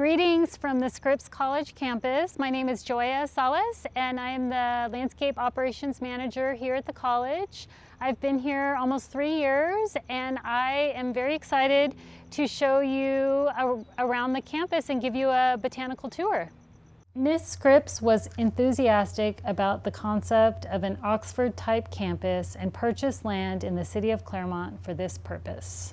Greetings from the Scripps College campus. My name is Joya Salas and I am the Landscape Operations Manager here at the college. I've been here almost 3 years and I am very excited to show you around the campus and give you a botanical tour. Miss Scripps was enthusiastic about the concept of an Oxford-type campus and purchased land in the city of Claremont for this purpose.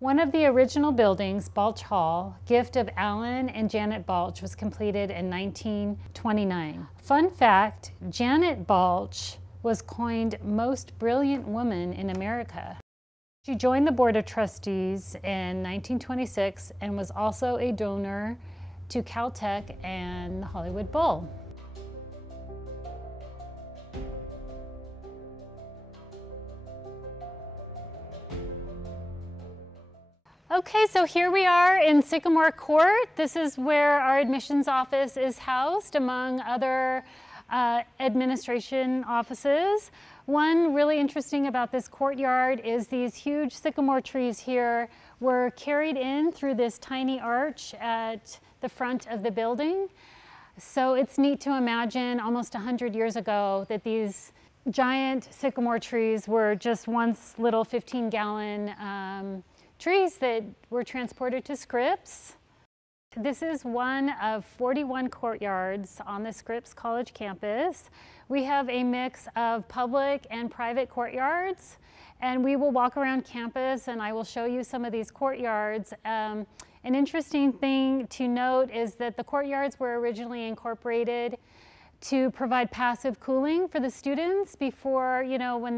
One of the original buildings, Balch Hall, gift of Alan and Janet Balch, was completed in 1929. Fun fact, Janet Balch was coined most brilliant woman in America. She joined the Board of Trustees in 1926 and was also a donor to Caltech and the Hollywood Bowl. Okay, so here we are in Sycamore Court. This is where our admissions office is housed, among other administration offices. One really interesting about this courtyard is these huge sycamore trees here were carried in through this tiny arch at the front of the building. So it's neat to imagine almost 100 years ago that these giant sycamore trees were just once little 15-gallon trees that were transported to Scripps. This is one of 41 courtyards on the Scripps College campus. We have a mix of public and private courtyards, and we will walk around campus and I will show you some of these courtyards. An interesting thing to note is that the courtyards were originally incorporated to provide passive cooling for the students. Before, when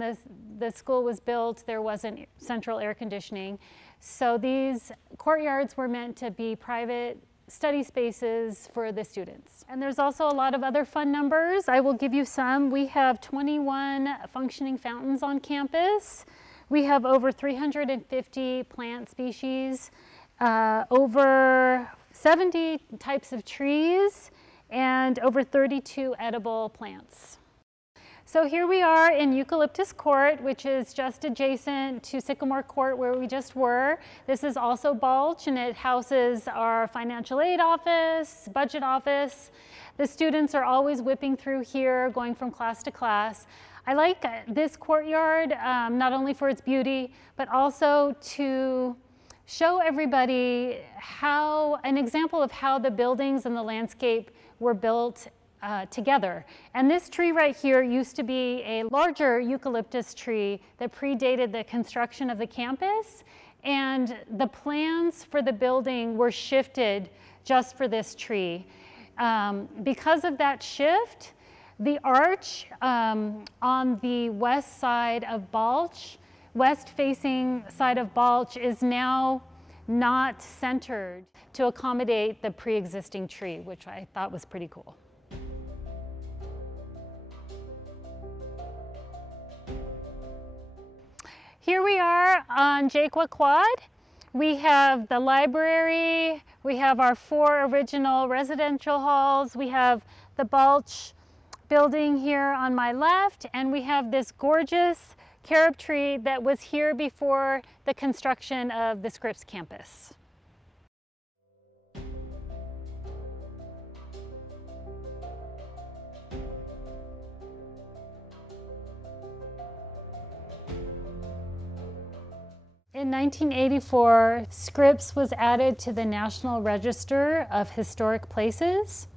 the school was built, there wasn't central air conditioning. So these courtyards were meant to be private study spaces for the students. And there's also a lot of other fun numbers. I will give you some. We have 21 functioning fountains on campus. We have over 350 plant species, over 70 types of trees, and over 32 edible plants. So here we are in Eucalyptus Court, which is just adjacent to Sycamore Court where we just were. This is also Balch and it houses our financial aid office, budget office. The students are always whipping through here, going from class to class. I like this courtyard not only for its beauty, but also to show everybody an example of how the buildings and the landscape were built together. And this tree right here used to be a larger eucalyptus tree that predated the construction of the campus, and the plans for the building were shifted just for this tree. Because of that shift, the arch on the west side of Balch, west-facing side of Balch, is now not centered to accommodate the pre-existing tree, which I thought was pretty cool. Here we are on Jaqua Quad. We have the library, we have our 4 original residential halls, we have the Balch building here on my left, and we have this gorgeous carob tree that was here before the construction of the Scripps campus. In 1984, Scripps was added to the National Register of Historic Places,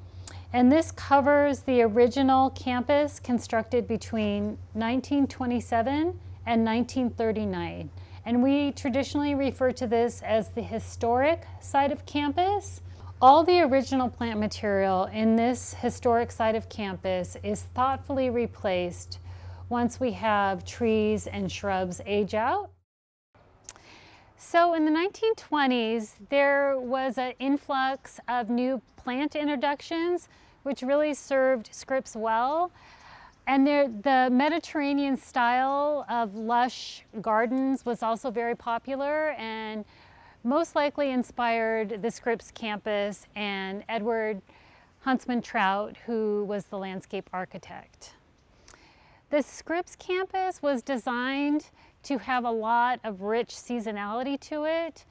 and this covers the original campus constructed between 1927 and 1939. And we traditionally refer to this as the historic side of campus. All the original plant material in this historic side of campus is thoughtfully replaced once we have trees and shrubs age out. So in the 1920s, there was an influx of new plant introductions, which really served Scripps well. And the Mediterranean style of lush gardens was also very popular and most likely inspired the Scripps campus and Edward Huntsman Trout, who was the landscape architect. The Scripps campus was designed to have a lot of rich seasonality to it.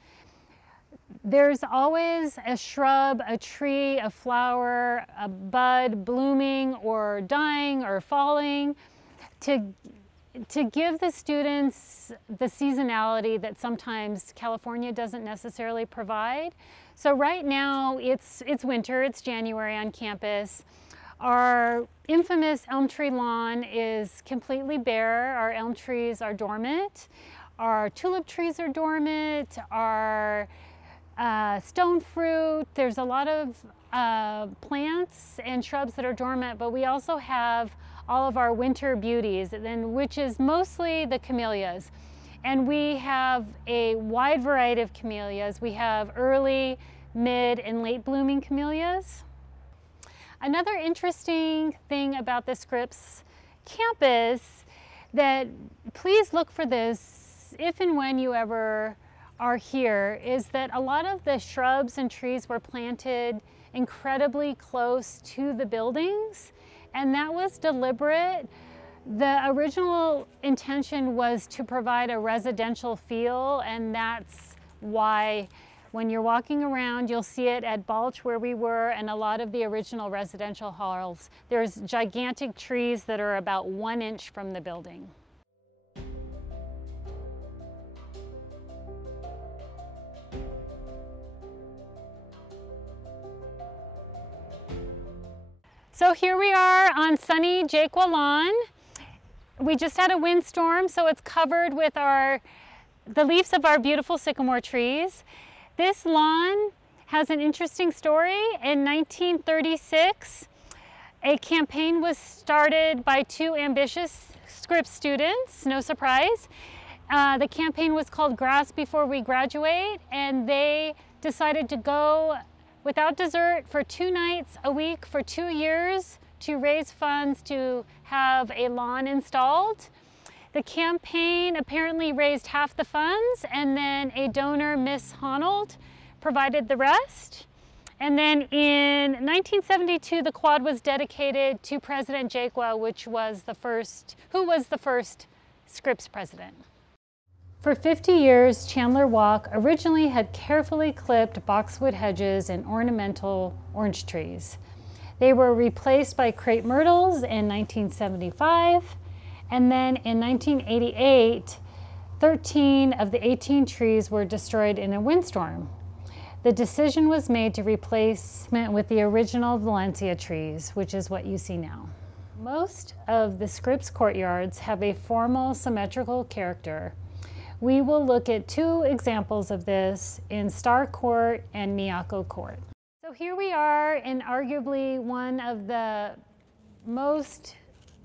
There's always a shrub, a tree, a flower, a bud blooming or dying or falling to give the students the seasonality that sometimes California doesn't necessarily provide. So right now it's winter, it's January on campus. Our infamous elm tree lawn is completely bare. Our elm trees are dormant. Our tulip trees are dormant. Our stone fruit, there's a lot of plants and shrubs that are dormant, but we also have all of our winter beauties, which is mostly the camellias. And we have a wide variety of camellias. We have early, mid, and late blooming camellias. Another interesting thing about the Scripps campus that please look for this if and when you ever are here is that a lot of the shrubs and trees were planted incredibly close to the buildings, and that was deliberate. The original intention was to provide a residential feel, and that's why when you're walking around, you'll see it at Balch where we were and a lot of the original residential halls. There's gigantic trees that are about 1 inch from the building. So here we are on sunny Jaquah Lawn. We just had a windstorm, so it's covered with the leaves of our beautiful sycamore trees. This lawn has an interesting story. In 1936, a campaign was started by 2 ambitious Scripps students, no surprise. The campaign was called Grass Before We Graduate, and they decided to go without dessert for 2 nights a week for 2 years to raise funds to have a lawn installed. The campaign apparently raised half the funds, and then a donor, Miss Honnold, provided the rest. And then in 1972, the quad was dedicated to President Jaquah, who was the first Scripps president. For 50 years, Chandler Walk originally had carefully clipped boxwood hedges and ornamental orange trees. They were replaced by crepe myrtles in 1975, and then in 1988, 13 of the 18 trees were destroyed in a windstorm. The decision was made to replacement with the original Valencia trees, which is what you see now. Most of the Scripps courtyards have a formal, symmetrical character. We will look at 2 examples of this in Star Court and Miyako Court. So here we are in arguably one of the most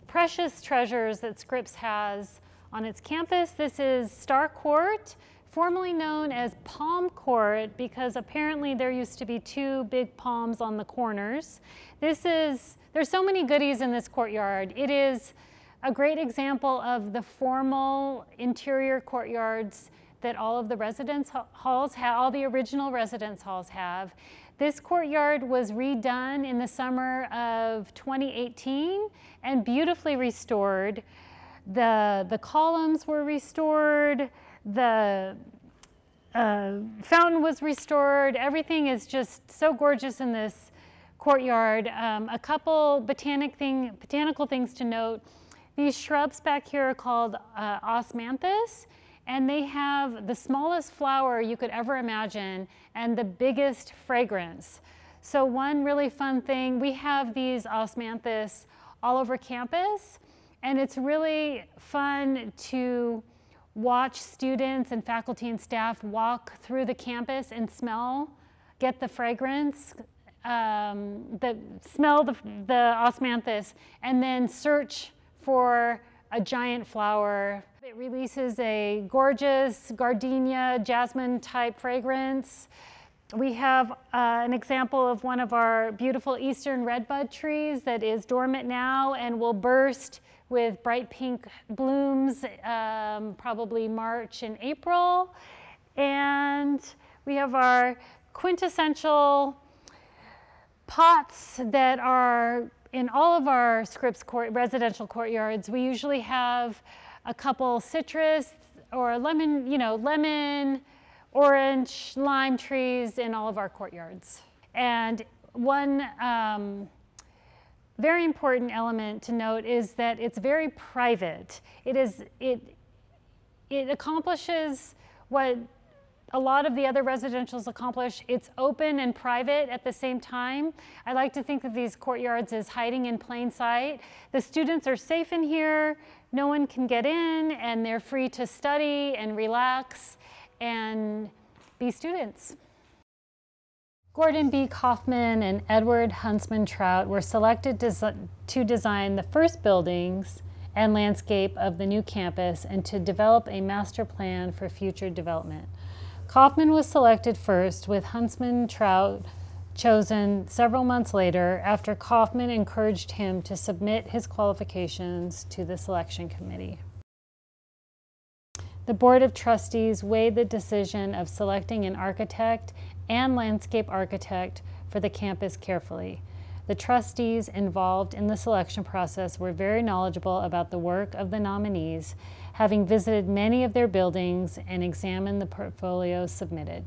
precious treasures that Scripps has on its campus. This is Star Court, formerly known as Palm Court because apparently there used to be 2 big palms on the corners. There's so many goodies in this courtyard. It is a great example of the formal interior courtyards that all of the residence halls have, all the original residence halls have. This courtyard was redone in the summer of 2018 and beautifully restored. The columns were restored, the fountain was restored. Everything is just so gorgeous in this courtyard. A couple botanical things to note. These shrubs back here are called osmanthus, and they have the smallest flower you could ever imagine and the biggest fragrance. So one really fun thing, we have these osmanthus all over campus, and it's really fun to watch students and faculty and staff walk through the campus and get the fragrance, smell the osmanthus, and then search for a giant flower. It releases a gorgeous gardenia, jasmine type fragrance. We have an example of one of our beautiful eastern redbud trees that is dormant now and will burst with bright pink blooms probably March and April. And we have our quintessential pots that are in all of our Scripps residential courtyards. We usually have a couple citrus or lemon orange lime trees in all of our courtyards. And one very important element to note is that it's very private. It accomplishes what a lot of the other residentials accomplish. It's open and private at the same time. I like to think of these courtyards as hiding in plain sight. The students are safe in here, no one can get in, and they're free to study and relax and be students. Gordon B. Kaufman and Edward Huntsman Trout were selected to design the first buildings and landscape of the new campus and to develop a master plan for future development. Kaufman was selected first, with Huntsman Trout chosen several months later after Kaufman encouraged him to submit his qualifications to the selection committee. The Board of Trustees weighed the decision of selecting an architect and landscape architect for the campus carefully. The trustees involved in the selection process were very knowledgeable about the work of the nominees, having visited many of their buildings and examined the portfolios submitted.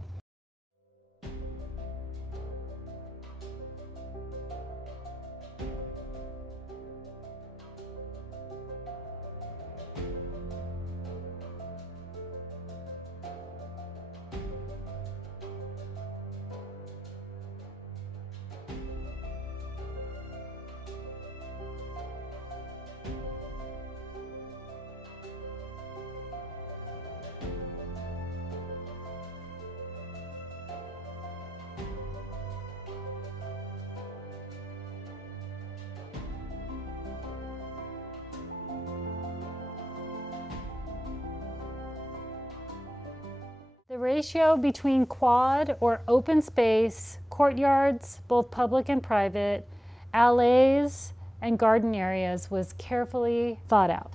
The ratio between quad or open space, courtyards, both public and private, alleys, and garden areas was carefully thought out.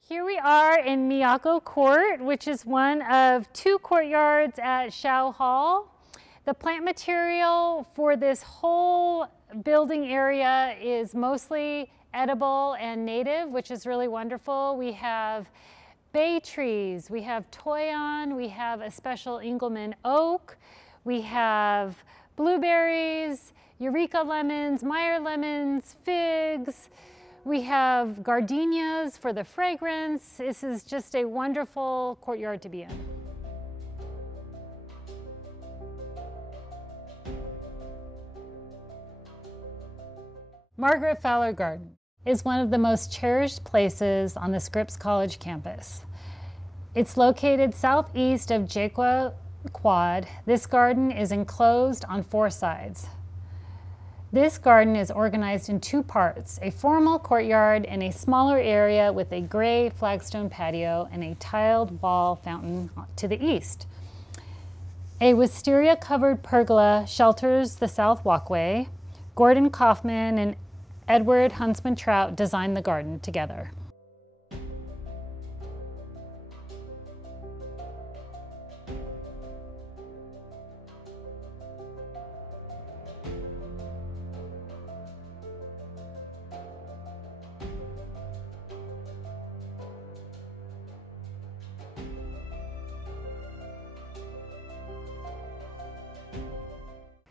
Here we are in Miyako Court, which is one of two courtyards at Shao Hall. The plant material for this whole building area is mostly edible and native, which is really wonderful. We have bay trees, we have toyon, we have a special Engelmann oak, we have blueberries, Eureka lemons, Meyer lemons, figs, we have gardenias for the fragrance. This is just a wonderful courtyard to be in. Margaret Fowler Garden is one of the most cherished places on the Scripps College campus. It's located southeast of Jaqua Quad. This garden is enclosed on 4 sides. This garden is organized in 2 parts, a formal courtyard and a smaller area with a gray flagstone patio and a tiled wall fountain to the east. A wisteria-covered pergola shelters the south walkway. Gordon Kaufman and Edward Huntsman Trout designed the garden together.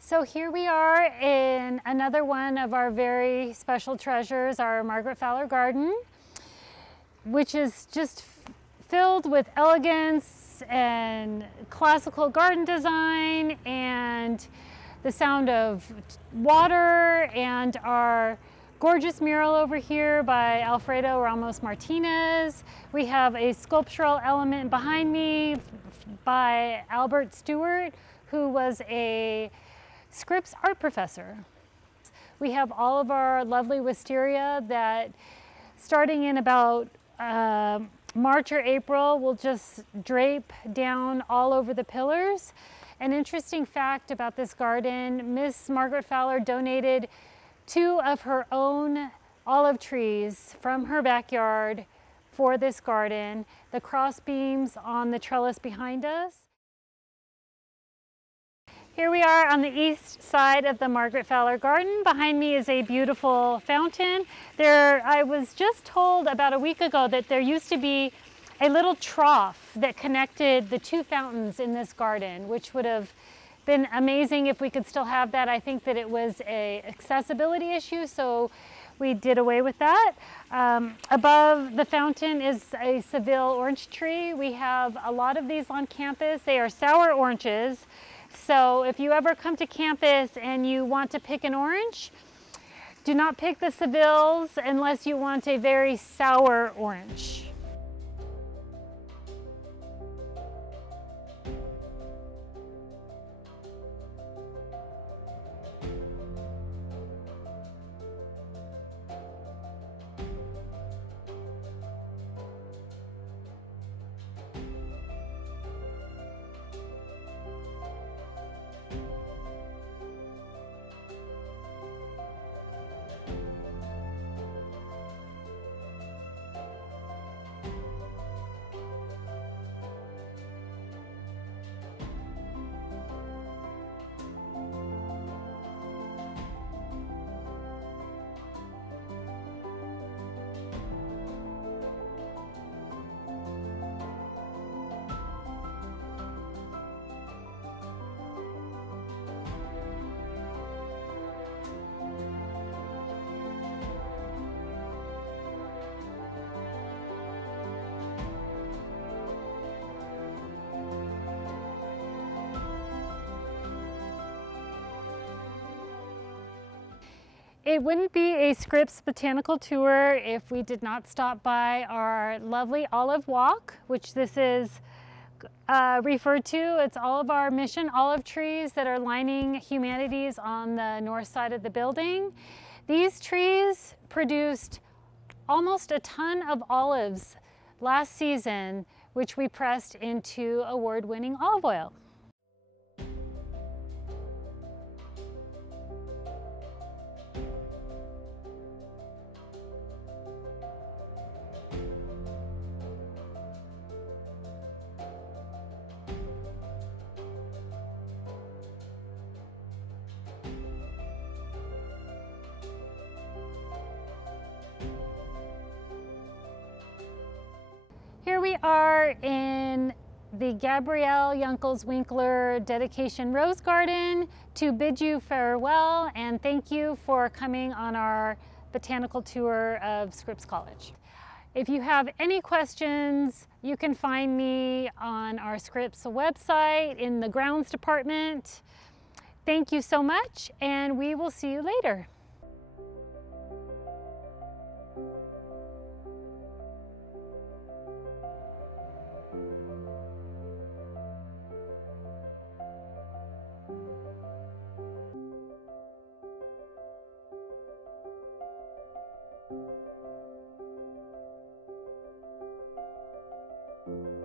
So here we are in another one of our very special treasures, our Margaret Fowler Garden, which is just filled with elegance and classical garden design and the sound of water, and our gorgeous mural over here by Alfredo Ramos Martinez. We have a sculptural element behind me by Albert Stewart, who was a Scripps art professor. We have all of our lovely wisteria that, starting in about March or April, will just drape down all over the pillars. An interesting fact about this garden, Miss Margaret Fowler donated 2 of her own olive trees from her backyard for this garden, the cross beams on the trellis behind us. Here we are on the east side of the Margaret Fowler Garden. Behind me is a beautiful fountain. I was just told about a week ago that there used to be a little trough that connected the two fountains in this garden, which would have been amazing if we could still have that. I think that it was an accessibility issue, so we did away with that. Above the fountain is a Seville orange tree. We have a lot of these on campus. They are sour oranges. So if you ever come to campus and you want to pick an orange, do not pick the Sevilles unless you want a very sour orange. It wouldn't be a Scripps Botanical Tour if we did not stop by our lovely olive walk, which this is referred to. It's all of our mission olive trees that are lining Humanities on the north side of the building. These trees produced almost a ton of olives last season, which we pressed into award-winning olive oil. Here we are in the Gabrielle Yunkels Winkler Dedication Rose Garden to bid you farewell and thank you for coming on our botanical tour of Scripps College. If you have any questions, you can find me on our Scripps website in the grounds department. Thank you so much, and we will see you later. Thank you.